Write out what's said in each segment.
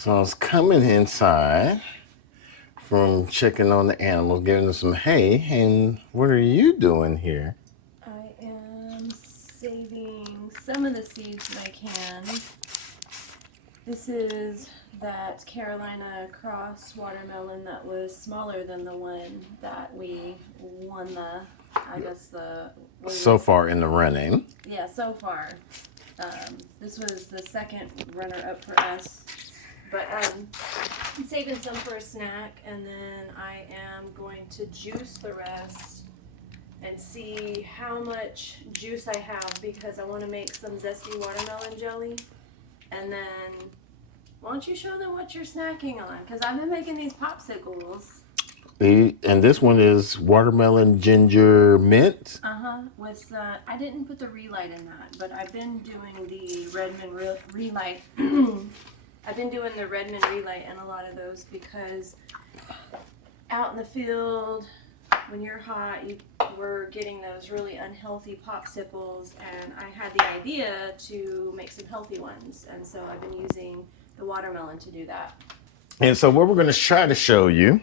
So I was coming inside from checking on the animals, giving them some hay, and what are you doing here? I am saving some of the seeds that I can. This is that Carolina cross watermelon that was smaller than the one that we won the, I guess the... So far in the running. Yeah, so far. This was the second runner-up for us. But I'm saving some for a snack, and then I am going to juice the rest and see how much juice I have, because I want to make some zesty watermelon jelly. And then, why don't you show them what you're snacking on? Because I've been making these popsicles. And this one is watermelon ginger mint. With I didn't put the Re-Lyte in that, but I've been doing the Redmond Re-Lyte. I've been doing the Redmond Re-Lyte and a lot of those, because out in the field, when you're hot, we're getting those really unhealthy popsicles, and I had the idea to make some healthy ones, and so I've been using the watermelon to do that. And so what we're going to try to show you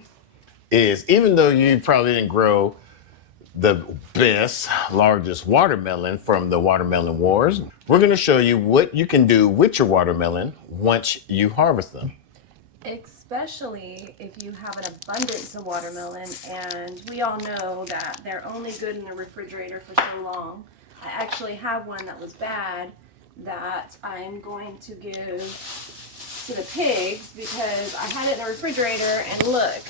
is, even though you probably didn't grow the best, largest watermelon from the watermelon wars, we're going to show you what you can do with your watermelon once you harvest them. Especially if you have an abundance of watermelon, and we all know that they're only good in the refrigerator for so long. I actually have one that was bad that I'm going to give to the pigs, because I had it in the refrigerator, and look,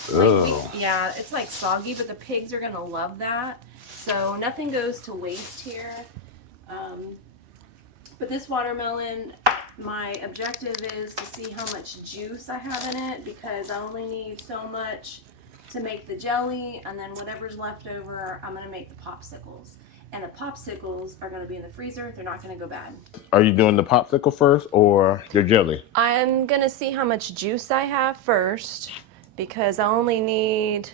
yeah, it's like soggy, but the pigs are gonna love that. So nothing goes to waste here. But this watermelon, my objective is to see how much juice I have in it, because I only need so much to make the jelly, and then whatever's left over, I'm gonna make the popsicles. And the popsicles are going to be in the freezer. They're not going to go bad. Are you doing the popsicle first or your jelly? I'm going to see how much juice I have first, because I only need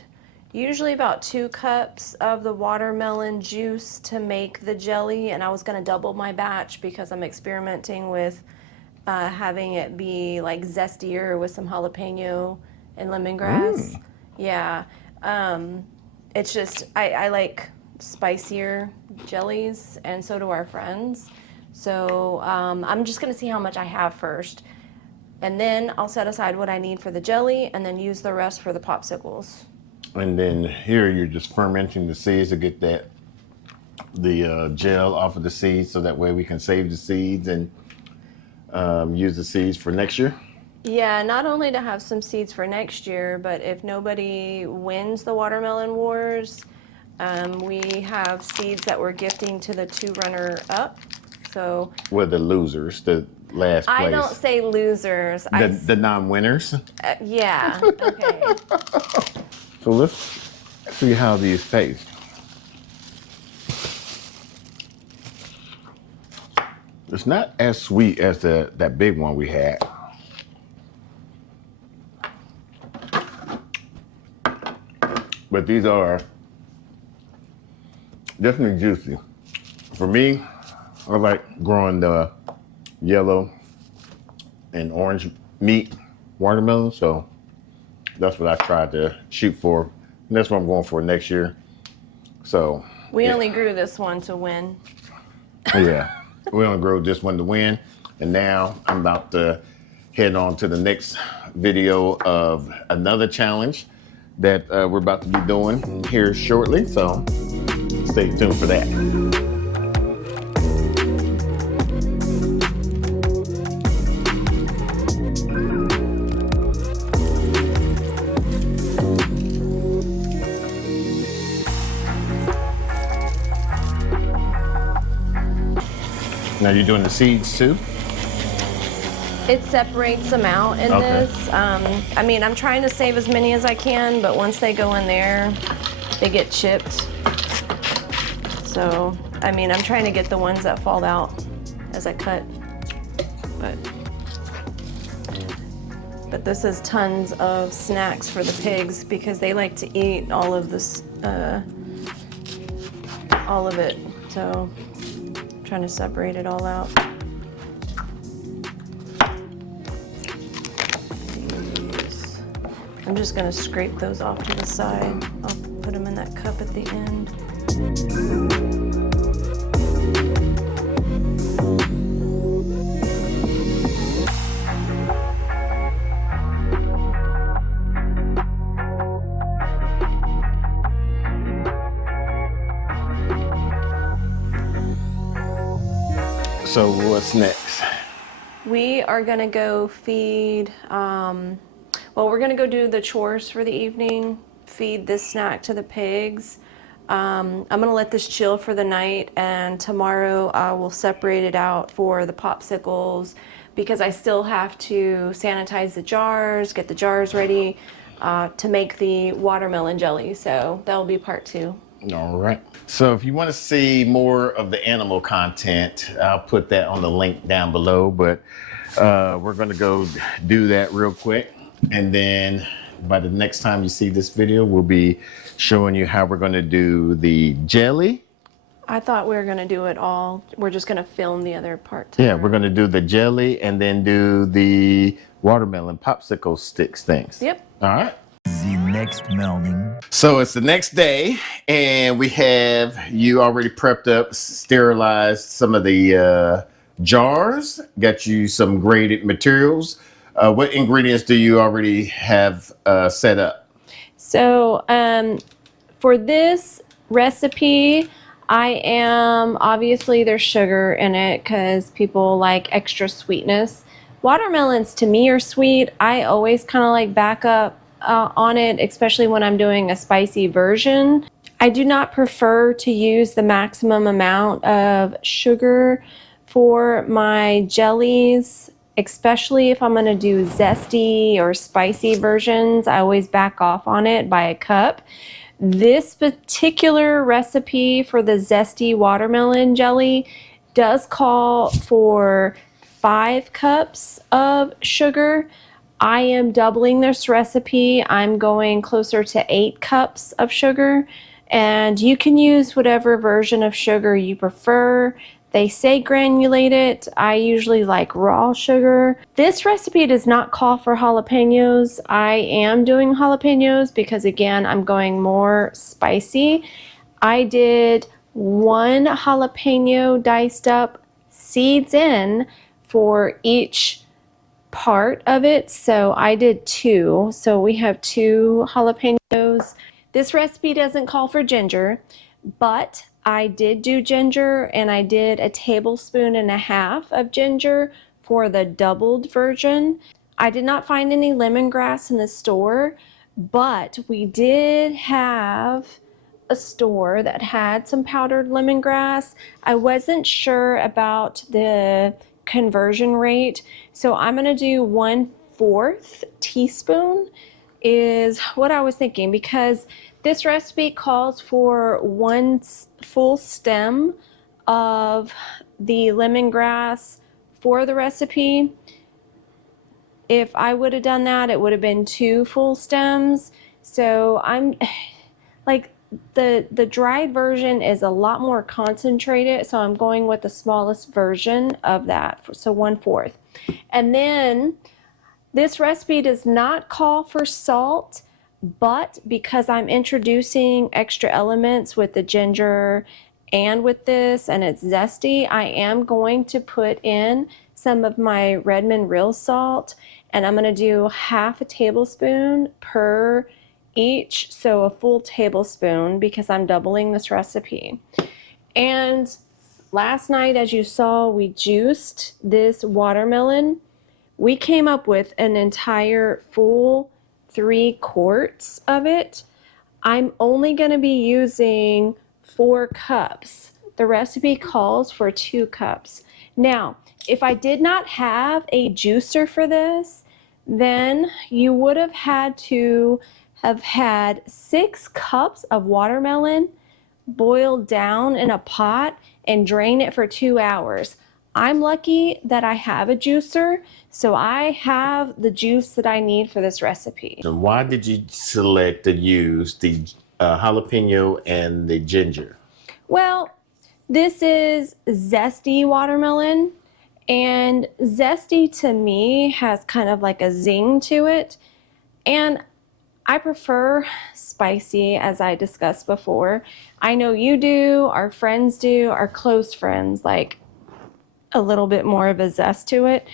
usually about 2 cups of the watermelon juice to make the jelly. And I was going to double my batch, because I'm experimenting with having it be like zestier with some jalapeno and lemongrass. Yeah. It's just, I like spicier jellies, and so do our friends. So I'm just gonna see how much I have first, and then I'll set aside what I need for the jelly, and then use the rest for the popsicles. And then here you're just fermenting the seeds to get the gel off of the seeds, so that way we can save the seeds and use the seeds for next year. Yeah, not only to have some seeds for next year, but if nobody wins the watermelon wars, we have seeds that we're gifting to the 2 runner-up. So we're the losers, the last place. I don't say losers. The non-winners. Yeah. Okay. So let's see how these taste. It's not as sweet as that big one we had. But these are definitely juicy. For me, I like growing the yellow and orange meat watermelon, so that's what I tried to shoot for. And that's what I'm going for next year. So we only grew this one to win. Yeah, we only grew this one to win. And now I'm about to head on to the next video of another challenge that we're about to be doing here shortly. So stay tuned for that. Now you're doing the seeds too? It separates them out in this. I mean, I'm trying to save as many as I can, but once they go in there, they get chipped. So, I mean, I'm trying to get the ones that fall out as I cut. But this is tons of snacks for the pigs, because they like to eat all of this, all of it. So, I'm trying to separate it all out. I'm just gonna scrape those off to the side. I'll put them in that cup at the end. So what's next? We are gonna go feed, well, we're gonna go do the chores for the evening, feed this snack to the pigs. I'm gonna let this chill for the night, and tomorrow I will separate it out for the popsicles because I still have to sanitize the jars, get the jars ready to make the watermelon jelly. So that'll be part 2. All right. So if you want to see more of the animal content, I'll put that on the link down below. But we're going to go do that real quick. And then by the next time you see this video, we'll be showing you how we're going to do the jelly. I thought we were gonna do it all. We're just gonna film the other part tomorrow. Yeah, we're going to do the jelly and then do the watermelon popsicle sticks things. Yep. All right. The next morning. So it's the next day, and we have you already prepped up, sterilized some of the jars, got you some graded materials. What ingredients do you already have set up? So for this recipe, I am, obviously there's sugar in it because people like extra sweetness. Watermelons to me are sweet. I always kind of like back up on it, especially when I'm doing a spicy version. I do not prefer to use the maximum amount of sugar for my jellies, especially if I'm going to do zesty or spicy versions. I always back off on it by a cup. This particular recipe for the zesty watermelon jelly does call for 5 cups of sugar. I am doubling this recipe. I'm going closer to 8 cups of sugar, and you can use whatever version of sugar you prefer. They say granulated. I usually like raw sugar. This recipe does not call for jalapenos. I am doing jalapenos because, again, I'm going more spicy. I did 1 jalapeno diced up, seeds in, for each part of it. So I did 2. So we have 2 jalapenos. This recipe doesn't call for ginger, but I did do ginger, and I did a 1.5 tablespoons of ginger for the doubled version. I did not find any lemongrass in the store, but we did have a store that had some powdered lemongrass. I wasn't sure about the conversion rate, so I'm going to do 1/4 teaspoon is what I was thinking, because this recipe calls for 1 full stem of the lemongrass for the recipe. If I would have done that, it would have been 2 full stems. So I'm like, the dried version is a lot more concentrated, so I'm going with the smallest version of that, so 1/4. And then this recipe does not call for salt, but because I'm introducing extra elements with the ginger and with this, and it's zesty, I am going to put in some of my Redmond real salt, and I'm going to do 1/2 tablespoon per each, so a full tablespoon, because I'm doubling this recipe. And last night, as you saw, we juiced this watermelon. We came up with an entire full 3 quarts of it. I'm only going to be using 4 cups. The recipe calls for 2 cups. Now, if I did not have a juicer for this, then you would have had to have had 6 cups of watermelon boiled down in a pot and drain it for 2 hours. I'm lucky that I have a juicer, so I have the juice that I need for this recipe. And why did you select to use the jalapeno and the ginger? Well, this is zesty watermelon, and zesty to me has kind of like a zing to it. And I prefer spicy, as I discussed before. I know you do, our friends do, our close friends like a little bit more of a zest to it.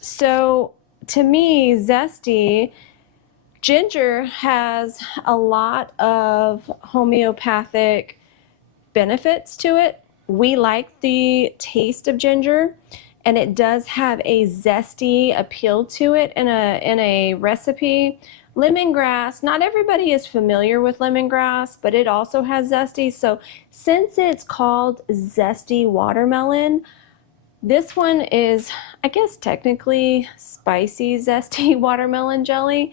So to me, zesty, ginger has a lot of homeopathic benefits to it. We like the taste of ginger, and it does have a zesty appeal to it in a recipe. Lemongrass, not everybody is familiar with lemongrass, but it also has zesty. So since it's called zesty watermelon, this one is, I guess, technically spicy zesty watermelon jelly,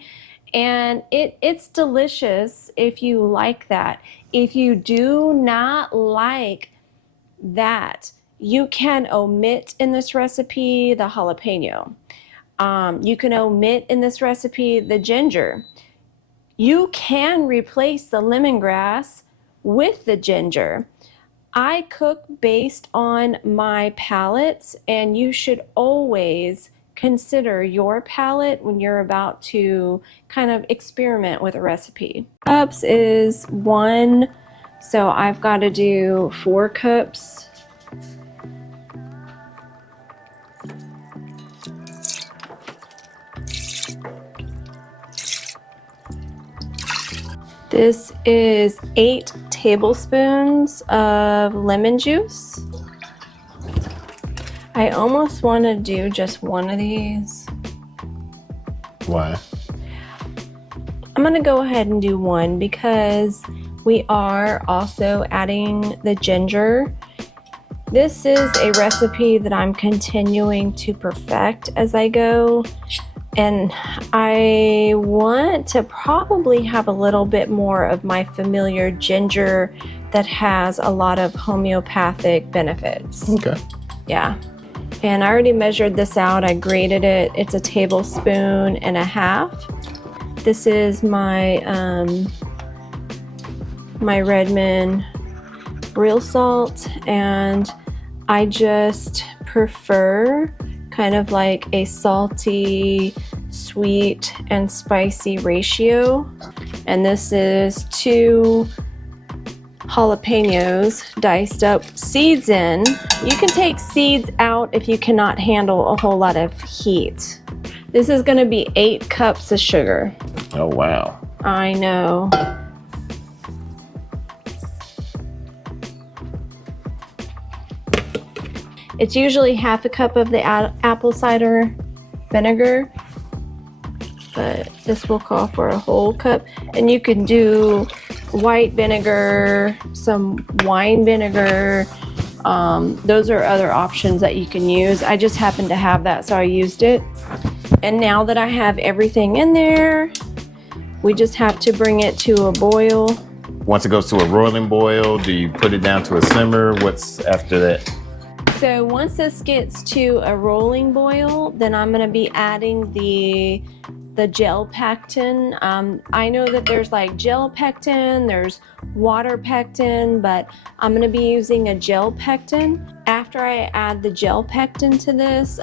and it's delicious if you like that. If you do not like that, you can omit in this recipe the jalapeno. You can omit in this recipe the ginger. You can replace the lemongrass with the ginger. I cook based on my palates, and you should always consider your palate when you're about to kind of experiment with a recipe. Cups is 1, so I've got to do 4 cups. This is 8 tablespoons of lemon juice. I almost want to do just one of these. Why? I'm going to go ahead and do one because we are also adding the ginger. This is a recipe that I'm continuing to perfect as I go. And I want to probably have a little bit more of my familiar ginger that has a lot of homeopathic benefits. Okay. Yeah. And I already measured this out. I grated it. It's a tablespoon and a half. This is my my Redmond real salt, and I just prefer kind of like a salty, sweet, and spicy ratio. And this is 2 jalapenos diced up, seeds in. You can take seeds out if you cannot handle a whole lot of heat. This is going to be 8 cups of sugar. Oh, wow. I know. It's usually half a cup of the apple cider vinegar, but this will call for a whole cup. And you can do white vinegar, some wine vinegar. Those are other options that you can use. I just happened to have that, so I used it. And now that I have everything in there, we just have to bring it to a boil. Once it goes to a roiling boil, do you put it down to a simmer? What's after that? So once this gets to a rolling boil, then I'm going to be adding the gel pectin. I know that there's like gel pectin, there's water pectin, but I'm going to be using a gel pectin. After I add the gel pectin to this,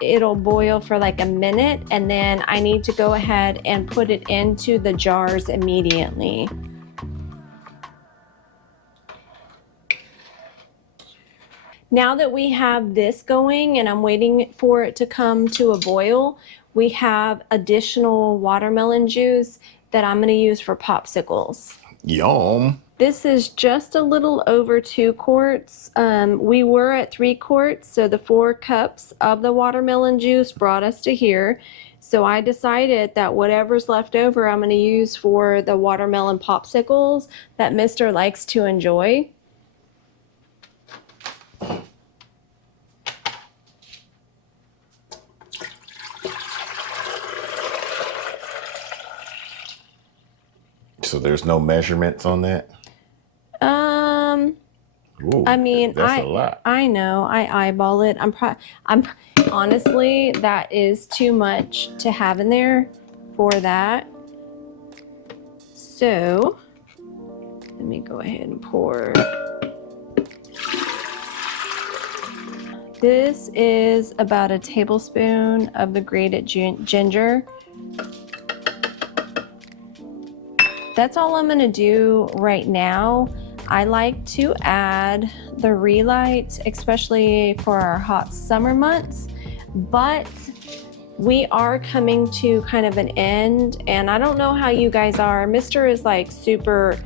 it'll boil for like a minute, and then I need to go ahead and put it into the jars immediately. Now that we have this going and I'm waiting for it to come to a boil, we have additional watermelon juice that I'm going to use for popsicles. Yum. This is just a little over 2 quarts. We were at 3 quarts, so the 4 cups of the watermelon juice brought us to here. So I decided that whatever's left over I'm going to use for the watermelon popsicles that Mr. likes to enjoy. So there's no measurements on that? Ooh, I mean, that's a lot. I know, I eyeball it. I'm honestly, that is too much to have in there for that. So let me go ahead and pour. This is about a tablespoon of the grated ginger. that's all I'm gonna do right now. I like to add the Re-Lyte, especially for our hot summer months, but we are coming to kind of an end, and I don't know how you guys are. Mr. is like super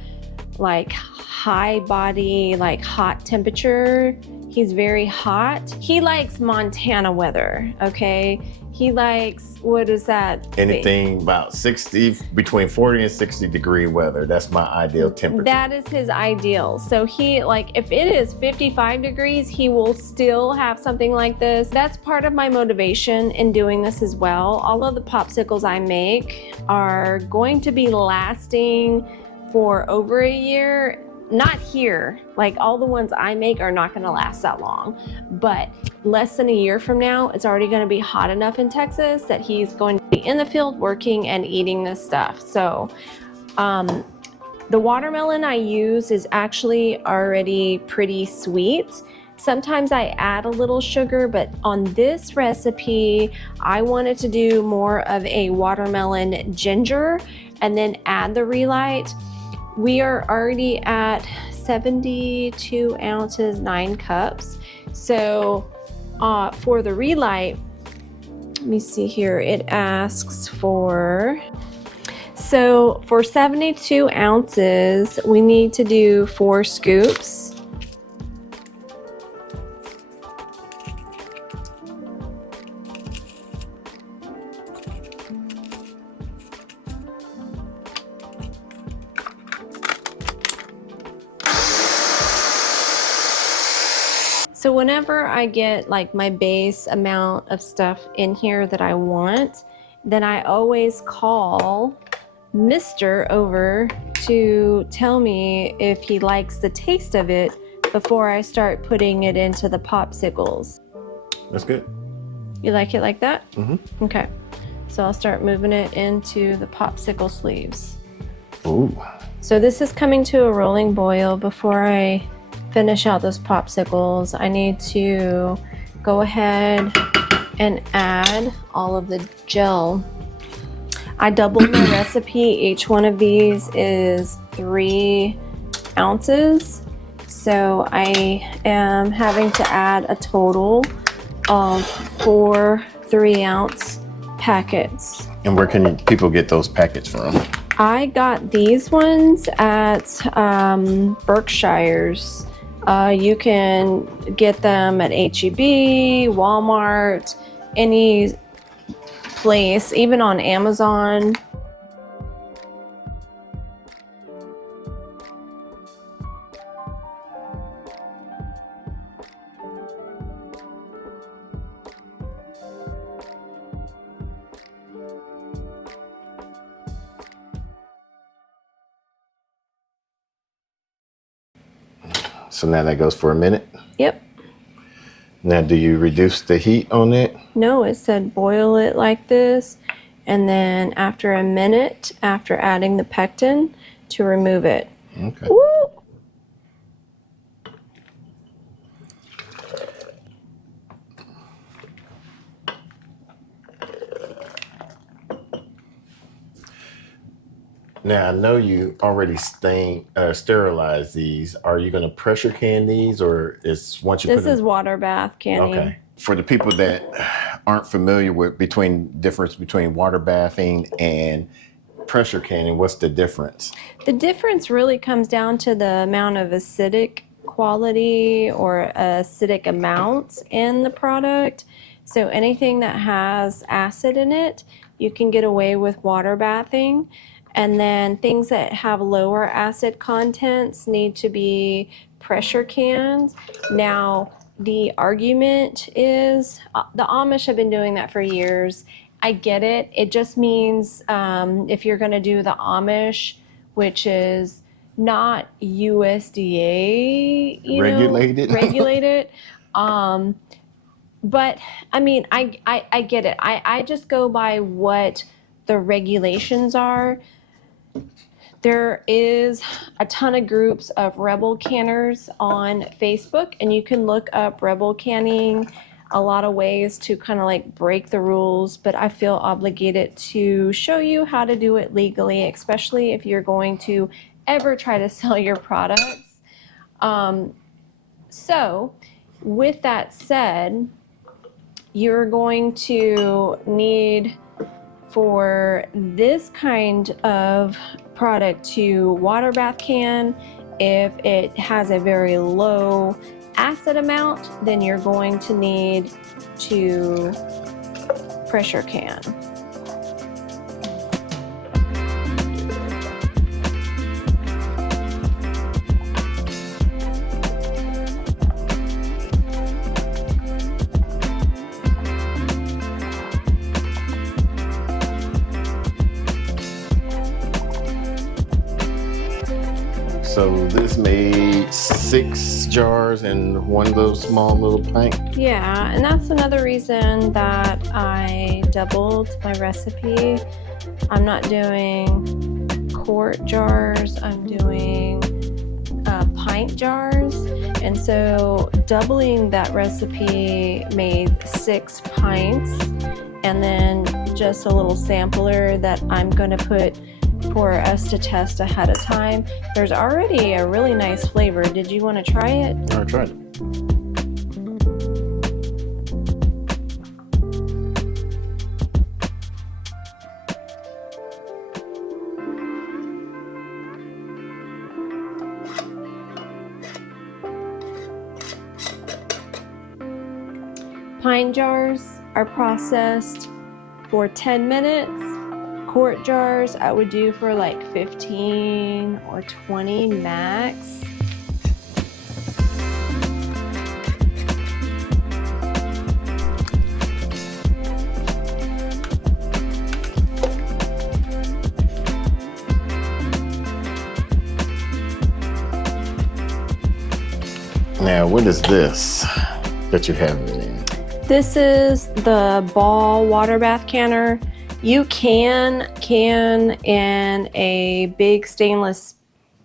like high body, like hot temperature. He's very hot. He likes Montana weather, okay? He likes, what is that? Anything about 60, between 40 and 60 degree weather. That's my ideal temperature. That is his ideal. So he, like, if it is 55 degrees, he will still have something like this. That's part of my motivation in doing this as well. All of the popsicles I make are going to be lasting for over a year. Not here, like all the ones I make are not gonna last that long, but less than a year from now, it's already gonna be hot enough in Texas that he's going to be in the field working and eating this stuff. So the watermelon I use is actually already pretty sweet. Sometimes I add a little sugar, but on this recipe, I wanted to do more of a watermelon ginger and then add the Re-Lyte. We are already at 72 ounces, 9 cups. So for the Re-Lyte, let me see here, it asks for, so for 72 ounces, we need to do 4 scoops. So whenever I get like my base amount of stuff in here that I want, then I always call Mr. over to tell me if he likes the taste of it before I start putting it into the popsicles. That's good. You like it like that? Mm-hmm. Okay. So I'll start moving it into the popsicle sleeves. Ooh. So this is coming to a rolling boil. Before I finish out those popsicles, I need to go ahead and add all of the gel. I doubled my recipe. Each one of these is 3 ounces. So I am having to add a total of 4 3-ounce packets. And where can people get those packets from? I got these ones at Berkshire's. You can get them at H-E-B, Walmart, any place, even on Amazon. So now that goes for a minute? Yep. Now, do you reduce the heat on it? No, it said boil it like this, and then after a minute, after adding the pectin, to remove it. Okay. Woo! Now, I know you already sterilized these. Are you going to pressure can these, or is once you This put is water bath canning. Okay. For the people that aren't familiar with difference between water bathing and pressure canning, what's the difference? The difference really comes down to the amount of acidic quality or acidic amounts in the product. So anything that has acid in it, you can get away with water bathing. And then things that have lower acid contents need to be pressure canned. Now, the argument is, the Amish have been doing that for years. I get it. It just means if you're gonna do the Amish, which is not USDA, regulated. But I mean, I get it. I just go by what the regulations are. There is a ton of groups of Rebel canners on Facebook, and you can look up Rebel canning a lot of ways to kind of like break the rules, but I feel obligated to show you how to do it legally, especially if you're going to ever try to sell your products. So with that said, you're going to need, for this kind of product, to water bath can. If it has a very low acid amount, then you're going to need to pressure can. So this made 6 jars and one little small little pint. Yeah, and that's another reason that I doubled my recipe. I'm not doing quart jars, I'm doing pint jars. And so doubling that recipe made 6 pints, and then just a little sampler that I'm going to put for us to test ahead of time. There's already a really nice flavor. Did you want to try it? I tried it. Pint jars are processed for 10 minutes. Quart jars I would do for like 15 or 20 max. Now, what is this that you have in there? This is the ball water bath canner. You can in a big stainless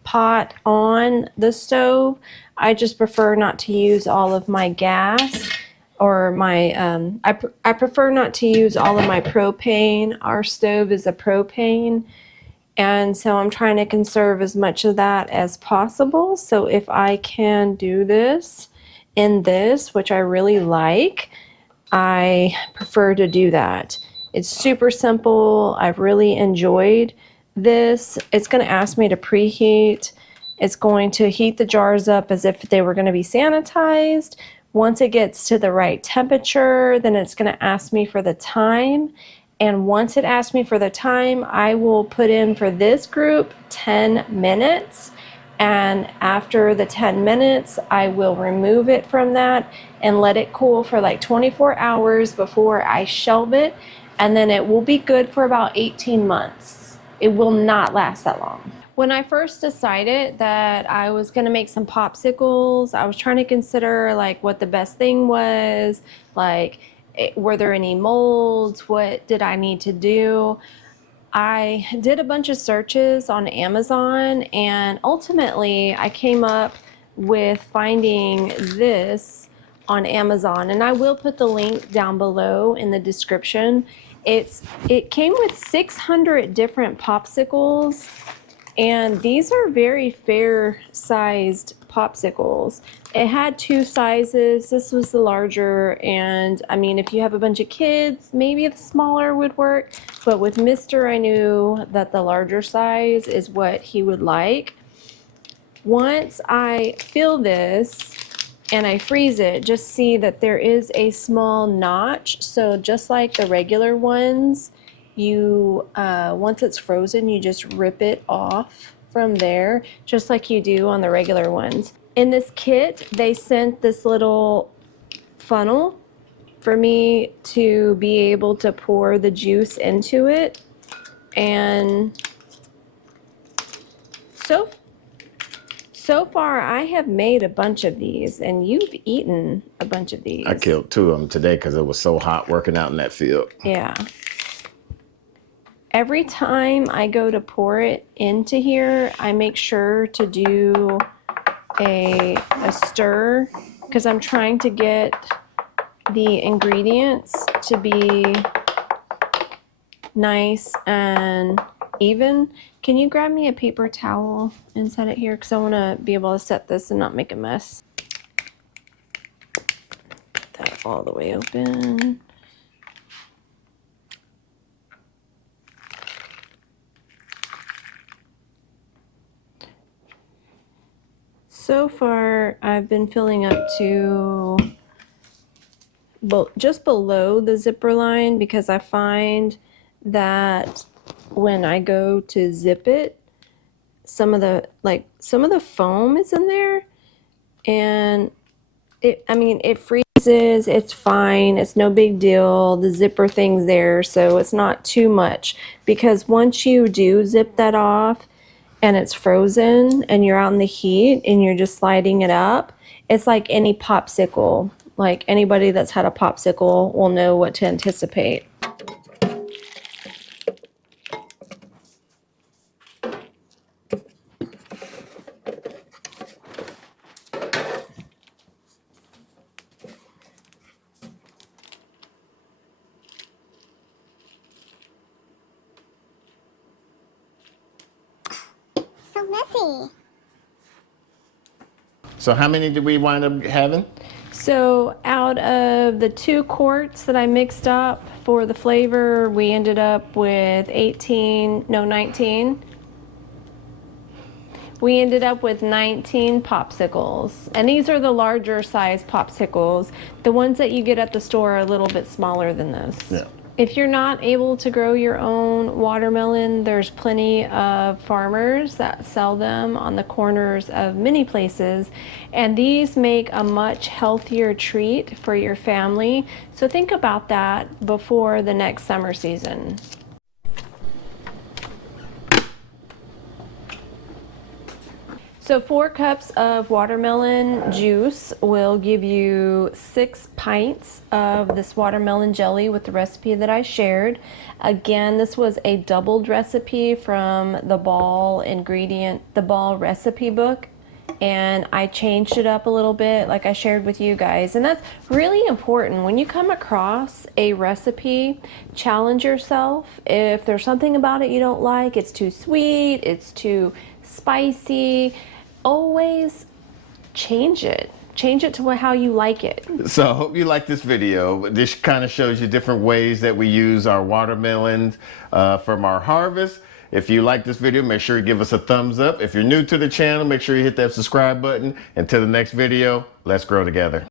pot on the stove. I just prefer not to use all of my gas, or my I prefer not to use all of my propane. Our stove is a propane, and so I'm trying to conserve as much of that as possible. So if I can do this in this, which I really like, I prefer to do that. It's super simple. I've really enjoyed this. It's going to ask me to preheat. It's going to heat the jars up as if they were going to be sanitized. Once it gets to the right temperature, then it's going to ask me for the time. And once it asks me for the time, I will put in for this group 10 minutes. And after the 10 minutes, I will remove it from that and let it cool for like 24 hours before I shelve it. And then it will be good for about 18 months. It will not last that long. When I first decided that I was gonna make some popsicles, I was trying to consider like what the best thing was, like were there any molds, what did I need to do? I did a bunch of searches on Amazon, and ultimately I came up with finding this on Amazon, and I will put the link down below in the description. It came with 600 different popsicles, and these are very fair sized popsicles. It had 2 sizes. This was the larger, and I mean, if you have a bunch of kids, maybe the smaller would work, but with Mr. I knew that the larger size is what he would like. Once I fill this and I freeze it, just see that there is a small notch. So just like the regular ones, you once it's frozen, you just rip it off from there, just like you do on the regular ones. In this kit, they sent this little funnel for me to be able to pour the juice into it. And so far, I have made a bunch of these, and you've eaten a bunch of these. I killed 2 of them today because it was so hot working out in that field. Yeah. Every time I go to pour it into here, I make sure to do a stir, because I'm trying to get the ingredients to be nice and even. Can you grab me a paper towel and set it here? Because I want to be able to set this and not make a mess. Put that all the way open. So far, I've been filling up to just below the zipper line because I find that when I go to zip it, some of the foam is in there, and it freezes. It's fine. It's no big deal. The zipper thing's there, so it's not too much, because once you do zip that off and it's frozen and you're out in the heat and you're just sliding it up, it's like any popsicle. Like anybody that's had a popsicle will know what to anticipate. So messy. So how many did we wind up having? So out of the 2 quarts that I mixed up for the flavor, we ended up with 19. We ended up with 19 popsicles. And these are the larger size popsicles. The ones that you get at the store are a little bit smaller than this. Yeah. If you're not able to grow your own watermelon, there's plenty of farmers that sell them on the corners of many places. And these make a much healthier treat for your family. So think about that before the next summer season. So 4 cups of watermelon juice will give you 6 pints of this watermelon jelly with the recipe that I shared. Again, this was a doubled recipe from the Ball recipe book, and I changed it up a little bit like I shared with you guys. And that's really important. When you come across a recipe, challenge yourself. If there's something about it you don't like, it's too sweet, it's too spicy, always change it. Change it to how you like it. So I hope you like this video. This kind of shows you different ways that we use our watermelons from our harvest. If you like this video, make sure you give us a thumbs up. If you're new to the channel, make sure you hit that subscribe button. Until the next video, let's grow together.